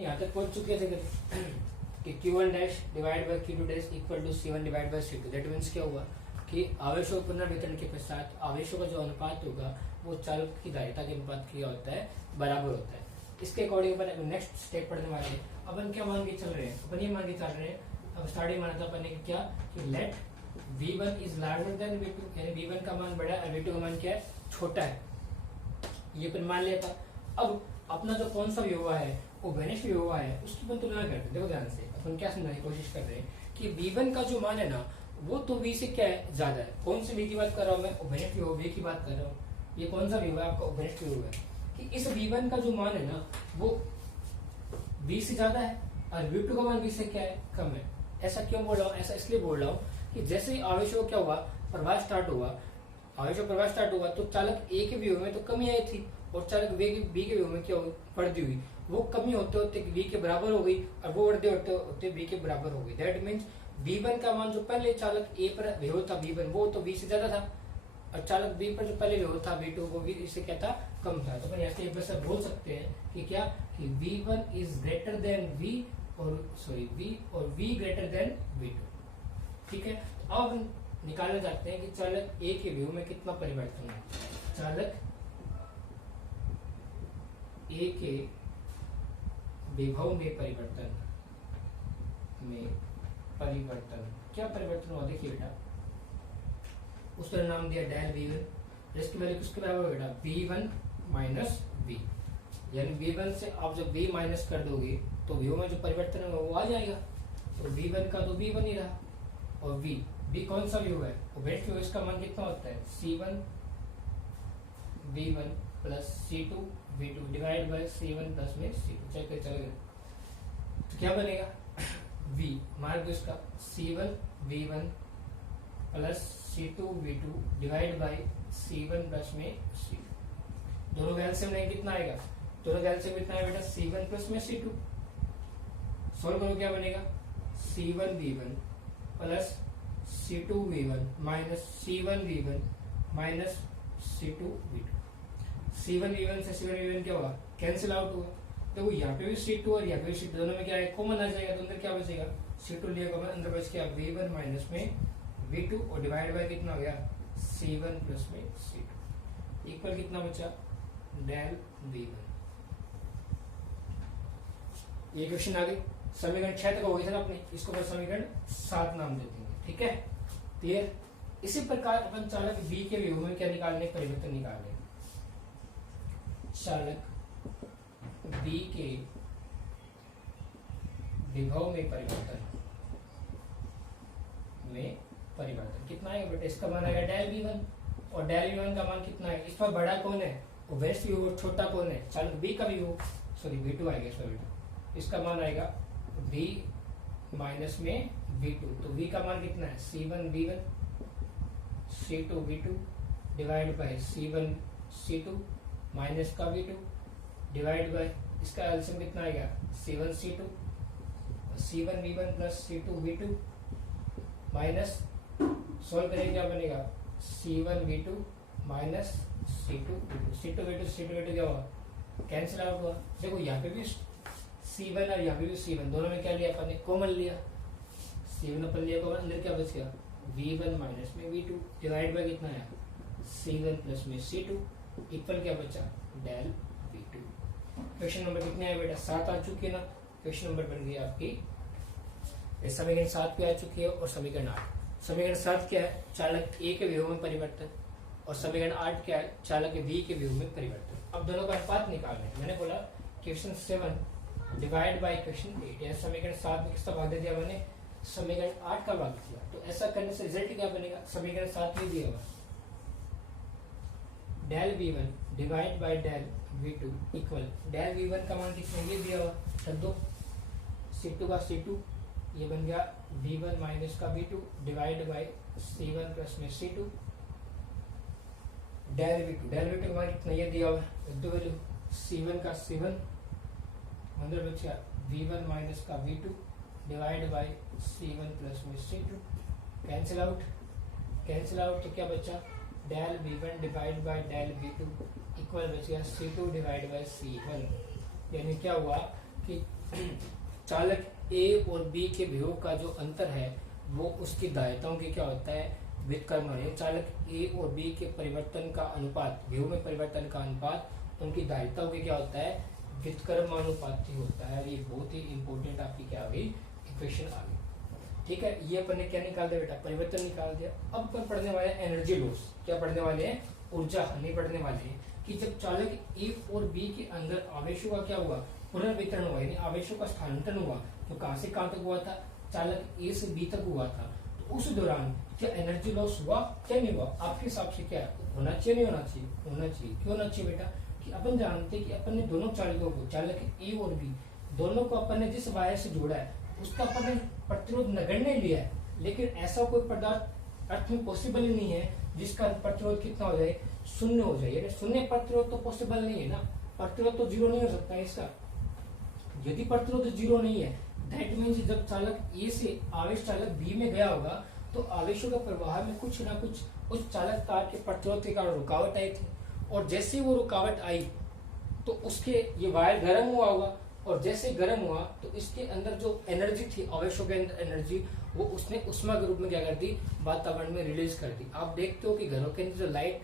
यहाँ तक पहुंच चुके थे कि Q1 dash divide by Q2 dash equal to C1 divide by C2। That means क्या हुआ कि आवेशों पुनर्वितरण के पश्चात आवेशों का जो अनुपात होगा वो चालक की धारिता के अनुपात क्या होता है, बराबर होता है। इसके अकॉर्डिंग अपन नेक्स्ट स्टेप पढ़ने वाले हैं। अपन क्या मान के चल रहे हैं, अपन ये मान के चल रहे हैं, अब स्टार्टिंग माना था अपन ने क्या कि late V1 is larger than V2, यानी V1 का मान बड़ा है और V2 का मान क्या है, छोटा है, ये अपन मान लिया था। अब अपना जो कौन सा विभव है वो घनिष्ठ विभव है, उसकी अपन तुलना करते हैं। देखो ध्यान से, अपन क्या समझने की कोशिश कर रहे हैं कि V1 का जो मान है ना वो तो V से क्या है, ज्यादा है। कौन से V की बात कर रहा हूँ मैं, घनिष्ठ विभव V की बात कर रहा हूँ। ये कौन सा विभव है आपका, घनिष्ठ विभव है कि इस V1 का जो मान है ना वो V से ज्यादा है और V2 का मान V से क्या है, कम है। ऐसा क्यों बोल रहा हूँ, ऐसा इसलिए बोल रहा हूँ कि जैसे ही आवेशों क्या हुआ, प्रवाह स्टार्ट हुआ, आवेशों प्रवाह स्टार्ट हुआ तो चालक A के विभव में तो कमी आई थी और चालक B के विभव में क्या वृद्धि हुई। वो कमी होते होते V के बराबर हो गई और वो वृद्धि होते होते B के बराबर हो गई। दैट मीन्स V1 का मान जो पहले चालक A पर विभव था V1 वो तो V से ज्यादा था और चालक B पर जो पहले विभव था V2 वो V से क्या था, कम था। तो अपन ऐसे एक बार बोल सकते हैं कि क्या कि V1 is greater than V और V ग्रेटर देन V2। ठीक है, अब निकालना चाहते हैं कि चालक A के विभव में कितना परिवर्तन है। चालक A के विभव में परिवर्तन क्या परिवर्तन हुआ, देखिए बेटा, उसका नाम दिया डेल V1, जिसकी वैल्यू किसके बराबर बेटा, V1 माइनस V, यानी V1 से आप जब V माइनस कर दोगे तो विभव में जो परिवर्तन है वो आ जाएगा। तो V1 का तो V1 ही रहा और V कौन सा विभव है, वेस्ट विभव, इसका मान कितना होता है, C1 V1 plus C2 V2 divide by C1 plus में C2। चेक कर चलेगा तो क्या बनेगा, V मान दो इसका C1 V1 plus C2 V2 divide by C1 plus में C2। दोनों का एलसीएम लेंगे कितना आएगा, दोनों का एलसीएम कितना है बेटा, C1 प्लस में C2। सॉल्व करो क्या बनेगा, C1 V1 plus C2 V1 minus C1 V1 minus C2 V2। C1 V1 से C1 V1 क्या होगा, कैंसिल आउट हुआ। देखो यहाँ पे भी C2 और यहाँ पे भी C2, दोनों में क्या है, कॉमन आ जाएगा, तो अंदर क्या बचेगा, C2 लिया कॉमन, अंदर बच गया V1 माइनस में V2 और डिवाइड बाय कितना हो गया, C1 प्लस में C2 इक्वल कितना बचा, डेल V1। ये क्वेश्चन आ गई। समीकरण 6 तक हो गई था ना अपने, इसको मैं समीकरण 7 नाम दे देंगे। ठीक है, क्लियर। इसी प्रकार अपन चालक B के विभव में क्या निकालने, परिवर्तन निकालने। चालक B के विभव में परिवर्तन कितना आएगा बेटा, इसका मान आएगा डेल V1 और डेल V1 का मान कितना है, इस पर बड़ा कौन है, वो वेस्ट विभव, छोटा कौन है, चालक B का विभव, V2 आएगा इसका बेटा, इसका मान आएगा V माइनस में V2। तो V का मान कितना है, C1 V1 C2 V2 divide by C1 C2 minus का V2 डिवाइड बाय इसका एलसीएम कितना आएगा, C1 C2 C1 V1 plus C2 V2 minus, solve करेंगे क्या बनेगा, C1 V2 minus C2 V2 क्या हुआ, कैंसिल आउट हुआ। देखो यहाँ पे भी C1 और यहाँ पे भी C1, दोनों में क्या लिया अपन ने, कॉमन लिया, C1 अपन लिया कॉमन, अंदर क्या बच गया, V1 माइनस में V2 डिवाइड बाय कितना है, C1 प्लस में C2 इक्वल क्या बचा, डेल V2। क्वेश्चन नंबर कितने आए बेटा, 7 आ चुकी है ना। क्वेश्चन नंबर बन गई आपकी, समीकरण 7 पे आ चुकी है और समीकरण 8। समीकरण 7 क्या है, चालक A के विभव में परिवर्तन, और समीकरण 8 क्या है, चालक B के विभव में परिवर्तन। अब दोनों का अनुपात निकालना है। मैंने बोला क्वेश्चन 7 डिवाइड बाय क्वेश्चन 8, या समीकरण 7 में किसका भाग दे दिया मैंने, समीकरण 8 का भाग दिया। तो ऐसा करने से रिजल्ट क्या बनेगा, समीकरण 7 में दिया हुआ del V1 divide by del V2 equal, del V1 का मान कितना, ये दिया हुआ, रख दो, C2 का C2, ये बन गया V1 माइनस का V2 divide by C1 plus में C2 डेल V2 का मान कितना, ये दिया हुआ, दो वैल्यू, C1 का C1 अंदर बच गया V1 माइनस का V2 divide by C1 plus में C2, कैंसिल आउट तो क्या बचा, del V1 divide by del V2 equal बच गया C2 डिवाइड बाय C1। यानी क्या हुआ कि चालक ए और बी के विभव का जो अंतर है वो उसकी दायिताओं के क्या होता है, व्युत्क्रम है। चालक ए और बी के परिवर्तन का अनुपात, विभव में परिवर्तन का अनुपात उनकी दायिताओं के क्या होता है, व्युत्क्रमानुपाती होता है। ये बहुत ही इंपॉर्टेंट आपकी क्या आ गई, इक्वेशन आ गई। ठीक है, ये अपन ने क्या निकाल दिया बेटा, परिवर्तन निकाल दिया। अब अपन पढ़ने वाले हैं एनर्जी लॉस। क्या पढ़ने वाले हैं, ऊर्जा हानि पढ़ने वाले हैं कि जब चालक ए और बी के अंदर आवेशों का क्या हुआ, पुनर्वितरण हुआ, यानी आवेशों का स्थानांतरण हुआ, तो कहां से कहां तक हुआ था, चालक ए से बी तक हुआ था। तो उस दौरान क्या एनर्जी लॉस हुआ, क्या नहीं हुआ, आपके हिसाब से क्या होना चाहिए, नहीं होना चाहिए, होना चाहिए। क्यों होना चाहिए बेटा, कि अपन जानते हैं कि अपन ने दोनों चालकों को, चालक ए और बी दोनों को अपन ने जिस वायर से जोड़ा है उसका अपन ने प्रतिरोध नगण्य लिया है, लेकिन ऐसा कोई पदार्थ अर्थ में पॉसिबल ही नहीं है जिसका प्रतिरोध कितना हो जाए, शून्य हो जाए। शून्य प्रतिरोध तो पॉसिबल नहीं है ना, प्रतिरोध तो जीरो नहीं हो सकता है इसका। यदि प्रतिरोध जीरो नहीं है, दैट मीन्स जब चालक ए से आवेश चालक बी में गया होगा तो आवेशों का प्रवाह में कुछ ना कुछ उस चालक तार के प्रतिरोध के कारण रुकावट आई थी, और जैसे वो रुकावट आई तो उसके ये वायर गर्म हुआ होगा, और जैसे गर्म हुआ तो इसके अंदर जो एनर्जी थी, आवेशों के अंदर एनर्जी, वो उसने उष्मा के रूप में क्या कर दी, वातावरण में रिलीज कर दी। आप देखते हो कि घरों के अंदर जो लाइट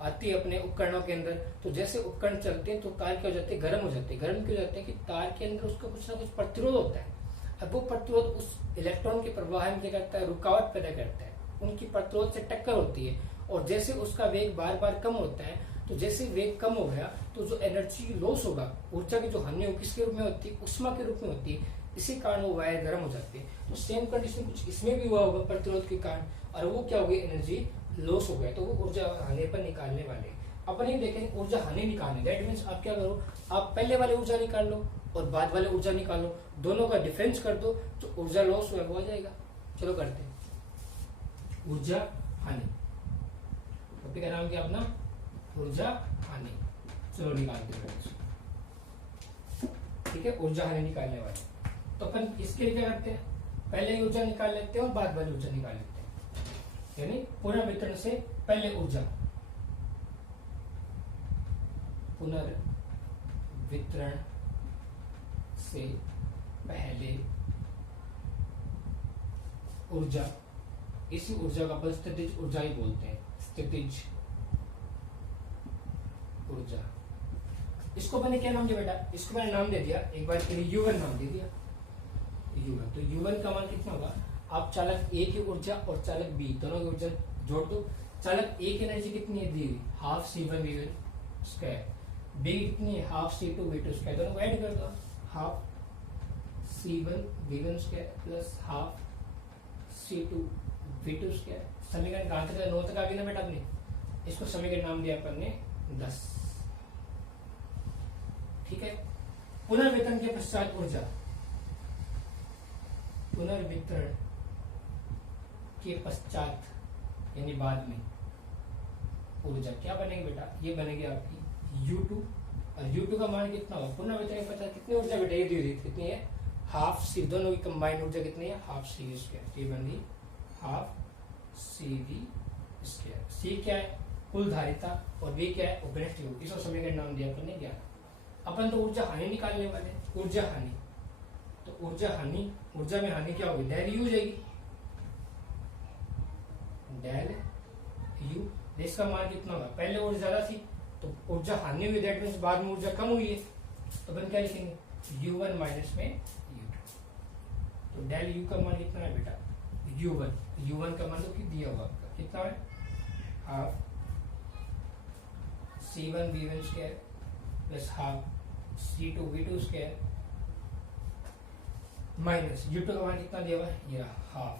आती है अपने उपकरणों के अंदर, तो जैसे उपकरण चलते हैं तो तार क्या हो जाते हैं, गर्म हो जाते हैं। गर्म क्यों जाते हैं कि तार के अंदर उसका कुछ ना कुछ प्रतिरोध होता है। अब वो प्रतिरोध उस इलेक्ट्रॉन के प्रवाह में क्या करता है, रुकावट पैदा करता है, उनकी प्रतिरोध से टक्कर होती है, और जैसे उसका वेग बार बार कम होता है, तो जैसे वेग कम हो गया तो जो एनर्जी लॉस होगा, ऊर्जा की जो हानि हो, किसके रूप में होती है, उष्मा के रूप में होती है। इसी कारण वो वायर गर्म हो जाती है। तो सेम कंडीशन कुछ इसमें भी हुआ होगा प्रतिरोध के कारण, और वो क्या हो गई, एनर्जी लॉस हो गया, तो वो ऊर्जा हानि पर निकालने वाले। अपन ये देखें ऊर्जा हानि निकालने, दैट मीन्स आप क्या करो, आप पहले वाले ऊर्जा निकाल लो और बाद वाले ऊर्जा निकाल लो, दोनों का डिफरेंस कर दो, तो ऊर्जा लॉस हुआ वो आ जाएगा। चलो करते हैं ऊर्जा हानि। टॉपिक का नाम क्या अपना, ऊर्जा हानि। चलो निकालते हैं इसको। ठीक है, ऊर्जा हानि निकालने वाले। तो अपन इसके लिए क्या करते हैं, पहले ऊर्जा निकाल लेते हैं और बाद वाली ऊर्जा निकाल लेते हैं, यानी पुनर्वितरण से पहले ऊर्जा, पुनर्वितरण से पहले ऊर्जा, इसी ऊर्जा का अपन स्थितिज ऊर्जा ही बोलते हैं, स्थितिज ऊर्जा। इसको मैंने क्या नाम दिया बेटा, इसको मैंने नाम दे दिया एक बार के लिए, U1 नाम दे दिया, U1। तो U1 का मान कितना होगा, आप चालक ए की ऊर्जा और चालक बी दोनों की ऊर्जा जोड़ दो। चालक ए की एनर्जी कितनी है, दी हुई half C1 V1 square, B कितनी है, हाफ C2 V2 स्क्वायर, दोनों को ऐड कर दो, half C1 V1 square plus half C2 V2 square. समीकरण कहां तक, 9 तक आ गई ना बेटा अपने, इसको समीकरण नाम दिया अपन ने 10। ठीक है, पुनर्वितरण के पश्चात ऊर्जा, पुनर्वितरण के पश्चात यानी बाद में ऊर्जा क्या बनेगी बेटा, ये बनेगी आपकी U2, और U2 का मान कितना होगा, पुनर्वितरण के पश्चात कितनी ऊर्जा बेटा, ये दी कितनी है, हाफ C, दोनों की कंबाइंड ऊर्जा कितनी है, हाफ CV स्क्वायर। ये बन गई हाफ CV स्क्वायर। C क्या है, कुल धारिता, और V क्या है, उपरिष्ठ योग। इसको समीकरण नाम दिया अपन ने 11। अपन तो ऊर्जा हानि निकालने वाले, ऊर्जा हानि, तो ऊर्जा हानि, ऊर्जा में हानि क्या होगी, डेल U हो जाएगी, डेल U। इसका मान कितना होगा, पहले ऊर्जा ज्यादा थी तो ऊर्जा हानि हुई, दैट मींस बाद में ऊर्जा कम हुई है, तो अपन क्या लिखेंगे, U1 माइनस में U2। तो डेल U का मान कितना है बेटा, U1 का मान तो दिया होगा आपका कितना है, half C1 V1 square plus half C2 V2 square minus U2 का मान कितना दिया हुआ है, ये हाफ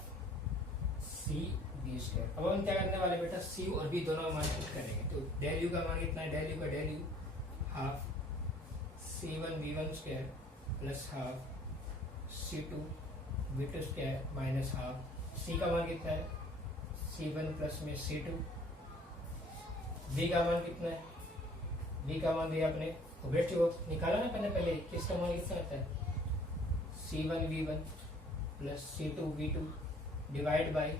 CV स्क्वायर। अब हम क्या करने वाले बेटा, C और B दोनों का मान पुट करेंगे, तो डेल U का मान कितना है, डेल U का del U half C1 V1 square plus half C2 V2 square minus half C का मान कितना है, C1 प्लस में C2, B का मान कितना है, B का मान दिया अपने उपरिष्ठ योग निकाला ना पहले, किसका मान कितना आता है, C1 V1 plus C2 V2 divide by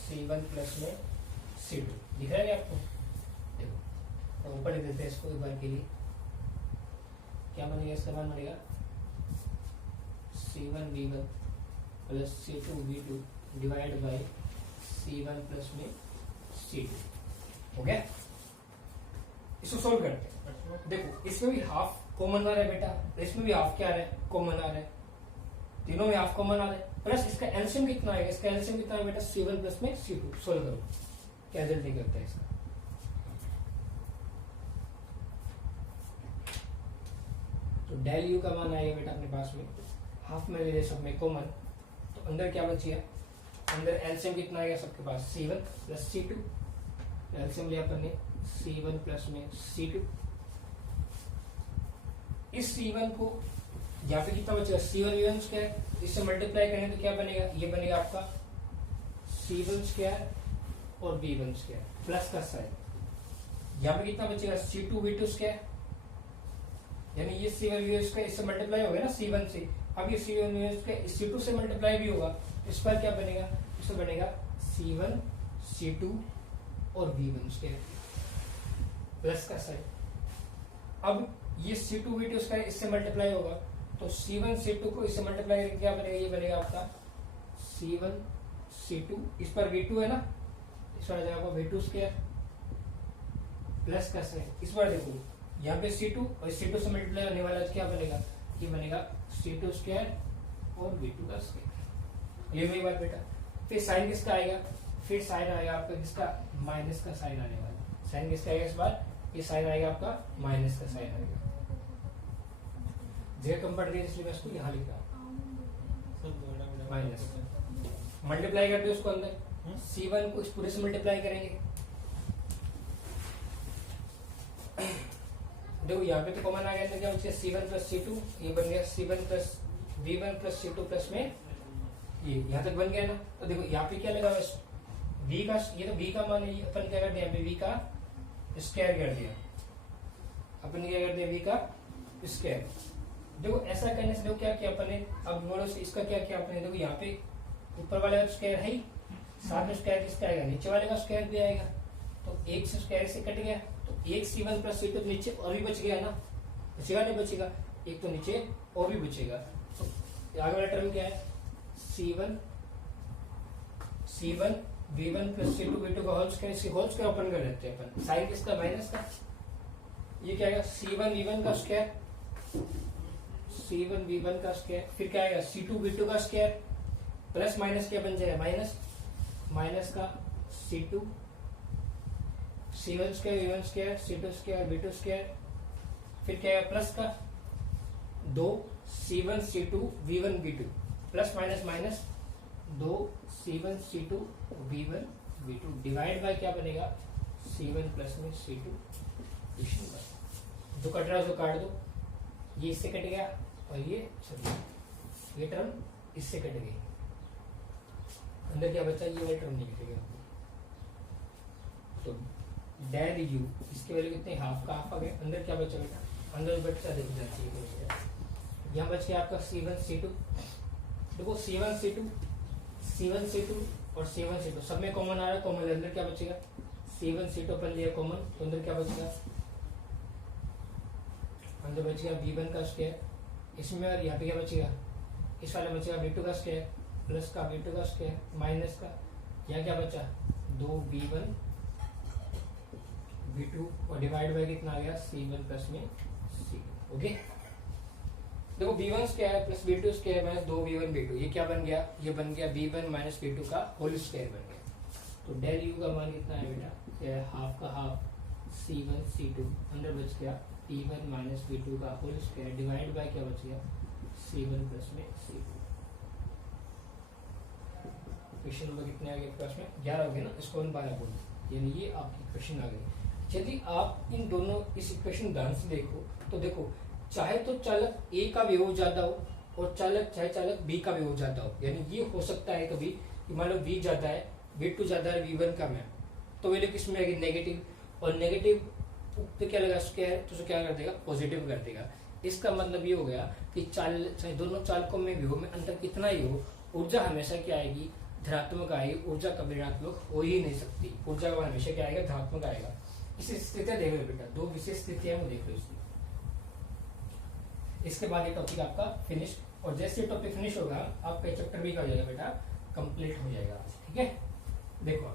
C1 plus में C2। दिख रहा है आपको, देखो ऊपर लिख देते हैं इसको एक बार के लिए, क्या बनेगा, इसका मान बनेगा C1V1 plus C2V2 divide by C1 plus में C2। हो गया। इसको सोल्व करते हैं। देखो इसमें भी हाफ कॉमन आ रहा है बेटा, इसमें भी हाफ क्या आ रहा है, कॉमन आ रहा है, तीनों में हाफ कॉमन आ रहा है। प्लस इसका एलसीएम कितना आएगा, इसका एलसीएम कितना है बेटा C1 प्लस में C2। सोल्व करो, क्या जल्दी करता है इसका। तो डेल यू का मान आएगा बेटा अपने पास में, हाफ में ले ले सब में कॉमन, तो अंदर क्या बचिए, अंदर एलसीएम कितना आएगा सबके पास C1 प्लस C2। एलसीएम लिया अपन ने C1 प्लस में C2। इस C1 को यहाँ पे कितना बचेगा C1V1 स्क्वायर, इससे मल्टीप्लाई करें तो क्या बनेगा, ये बनेगा आपका C1 स्क्वायर और V1 स्क्वायर प्लस का साइन। यहाँ पे कितना बचेगा C2V2 स्क्वायर, यानी ये C1V1 स्क्वायर इससे मल्टीप्लाई हो गया ना C1 से, अब ये C1V1 स्क्वायर C2 से मल्टीप्लाई भी होगा, इस पर क्या बनेगा, इसमें बनेगा C1 C2 और V1 स्क्वायर प्लस का साइन। अब ये C2V2 स्क्वायर इससे मल्टीप्लाई होगा, तो C1 C2 को इससे मल्टीप्लाई करके क्या बनेगा, ये बनेगा आपका C1 C2, इस पर V2 है ना, इस पर आ जाएगा V2 स्क्वायर प्लस का साइन। इस बार देखो यहाँ पे C2 और C2 से मल्टीप्लाई होने वाला क्या बनेगा, ये बनेगा C2 स्क्वायर और V2 का स्क्वायर। ये मेरी बात बेटा। फिर साइन किसका आएगा, फिर साइन आएगा आपका किसका, माइनस का साइन आने वाला। साइन किसका आएगा इस बार, ये साइन आएगा आपका माइनस का साइन आएगा। जगह कम पड़ गई इसलिए मैं इसको यहाँ लिख रहा हूँ माइनस। मल्टीप्लाई करते उसको अंदर, C1 को इस पूरे से मल्टीप्लाई करेंगे। देखो यहाँ पे तो कॉमन आ गया, तो क्या बचा C1 प्लस C2, ये बन गया C1 plus V1 plus C2 plus में ये यहाँ तक बन गया ना। तो देखो यहाँ पे क्या लगा V का, ये तो V का मान है, अपन क्या कर दिया, V का स्क्वायर कर दिया, अपन क्या कर दिया V का स्क्वायर। देखो ऐसा करने से देखो क्या किया अपन ने, अब मोड़ो से इसका क्या किया अपन ने, देखो यहाँ पे ऊपर वाले का स्क्वायर है ही, साथ में स्क्वायर किसका आएगा, नीचे वाले का स्क्वायर भी आएगा, तो एक से स्क्वायर से कट गया, तो एक C1 प्लस C2 तो नीचे और भी बच गया ना, बचेगा नहीं बचेगा, एक तो नीचे और भी बचेगा। तो आगे वाला टर्म क्या है, C1 V1 plus C2 V2 का होल स्क्वायर, इसके होल स्क्वायर ओपन कर लेते हैं अपन, साइन किसका माइनस का, ये क्या आएगा C1 V1 का स्क्वायर, C1 V1 का स्क्वायर, फिर क्या आएगा C2 V2 का स्क्वायर, प्लस माइनस क्या बन जाएगा, माइनस माइनस का C2 C1 square V1 square C2 square V2 square, फिर क्या आएगा प्लस का 2 C1 C2 V1 V2 plus minus minus 2 C1 C2 V1 V2 divide by क्या बनेगा C1 प्लस में C2। जो कट रहा है उसको काट दो, ये इससे कट गया और ये टर्म इससे कट गई, अंदर क्या बचा, ये वाला टर्म नहीं कटेगा। तो डेल यू इसके वैल्यू कितने, हाफ का हाफ आ गया, अंदर क्या बचा बेटा, अंदर बच्चा देख जाती है, यहाँ बच गया आपका C1 C2। देखो C1 C2 और C1 C2 सब में कॉमन आ रहा है, कॉमन अंदर क्या बचेगा C1 C2 अपन लिया कॉमन, तो अंदर क्या बचेगा, अंदर बचेगा V1 का स्क्वायर, इसमें और यहाँ पे क्या बचेगा, इस वाले बचेगा V2 का स्क्वायर प्लस का V2 का स्क्वायर माइनस का, यहाँ क्या बचा 2 V1 V2 और डिवाइड बाय कितना आ गया C1 प्लस में C2। ओके देखो V1 square plus V2 square minus 2 V1 V2, ये क्या बन गया, ये बन गया V1 माइनस V2 का होल स्क्वायर बन गया। तो डेल यू का मान कितना है बेटा, हाफ का हाफ C1 C2, अंदर बच गया P1 माइनस V2 का होल स्क्वायर डिवाइड बाय क्या बच गया C1 प्लस में C2। क्वेश्चन नंबर कितने आ गए पास में, 11 हो गए ना, इसको हम 12 बोल, यानी ये आपकी क्वेश्चन आ गई। यदि आप इन दोनों इस इक्वेशन ध्यान से देखो तो देखो, चाहे तो चालक A का विभव ज्यादा हो और चाहे चालक B का विभव ज्यादा हो, यानी ये हो सकता है कभी कि मान लो V ज्यादा है V2 ज्यादा है V1 कम है, तो वैल्यू किस में आएगी नेगेटिव, और नेगेटिव पे क्या लगा स्क्वायर, तो उसे क्या कर देगा पॉजिटिव कर देगा। इसका मतलब ये हो गया कि चाहे दोनों चालकों में विभव में अंतर कितना ही हो, ऊर्जा हमेशा क्या आएगी धनात्मक आएगी, ऊर्जा कभी ऋणात्मक हो ही नहीं सकती, ऊर्जा का हमेशा क्या आएगा धनात्मक आएगा। इस स्थितियां देख लो बेटा, दो विशेष स्थितियां वो देख लो इसकी। इसके बाद ये टॉपिक आपका फिनिश, और जैसे ये टॉपिक फिनिश होगा आपका चैप्टर भी क्या हो जाएगा बेटा, कंप्लीट हो जाएगा। ठीक है, देखो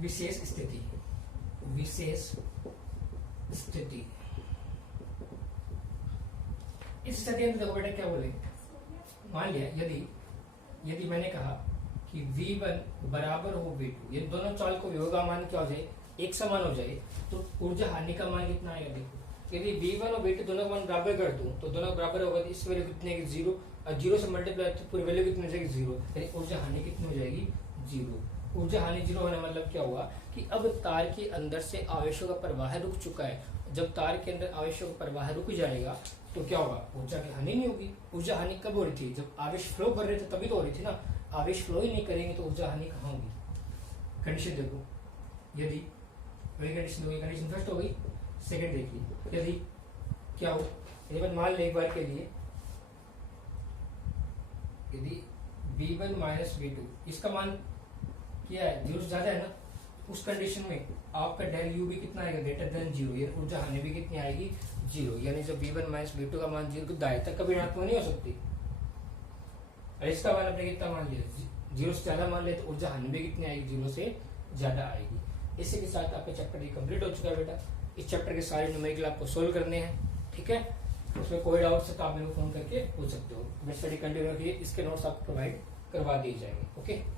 विशेष स्थिति, विशेष स्थिति, इस स्थिति में देखो बेटा क्या बोले, मान लिया यदि मैंने कहा कि V1 बराबर हो V2, ये दोनों चाल को वियोगामान क्या हो जाए, एक समान हो जाए, तो ऊर्जा हानि का मान कितना आएगा। देखो यदि V1 और V2 दोनों का मान बराबर कर दूं तो दोनों बराबर होगा, इस वैल्यू कितनी है, 0, और 0 से मल्टीप्लाई तो पूरी वैल्यू कितनी हो जाएगी, 0, यानी ऊर्जा हानि कितनी हो जाएगी, 0। ऊर्जा हानि 0 होने मतलब क्या हुआ कि अब तार के अंदर से आवेशों का प्रवाह रुक चुका है। जब तार के अंदर आवेशों का प्रवाह रुक जाएगा तो क्या होगा, ऊर्जा की हानि नहीं होगी। ऊर्जा हानि कब हो रही थी, जब आवेश फ्लो कर रहे थे तभी तो हो रही थी ना, आवेश फ्लो ही नहीं करेंगे तो ऊर्जा हानि कहाँ होगी। कंडीशन देखो, यदि कंडीशन हो गई, कंडीशन फर्स्ट हो गई, सेकंड देखिए, यदि क्या हो, यदि मान ले एक बार के लिए, यदि V1 माइनस V2 इसका मान क्या है, 0 से ज्यादा है ना, उस कंडीशन में आपका डेल यू भी कितना आएगा, ग्रेटर देन 0, ये ऊर्जा हानि भी कितनी आएगी, 0। यानी जब V1 माइनस V2 का मान 0 दाएं तक कभी ऋणात्मक नहीं हो सकती, और इसका मान अपने कितना मान लिया, 0 से ज्यादा मान ले तो ऊर्जा हानि भी कितनी आएगी, 0 से ज्यादा आएगी। इसी के साथ आपका चैप्टर ये कंप्लीट हो चुका है बेटा। इस चैप्टर के सारे न्यूमेरिकल आपको सोल्व करने हैं। ठीक है, उसमें कोई डाउट है तो आप मेरे को फोन करके पूछ सकते हो। मैं स्टडी कंटिन्यू रखिए, इसके नोट्स आपको प्रोवाइड करवा दिए जाएंगे। ओके।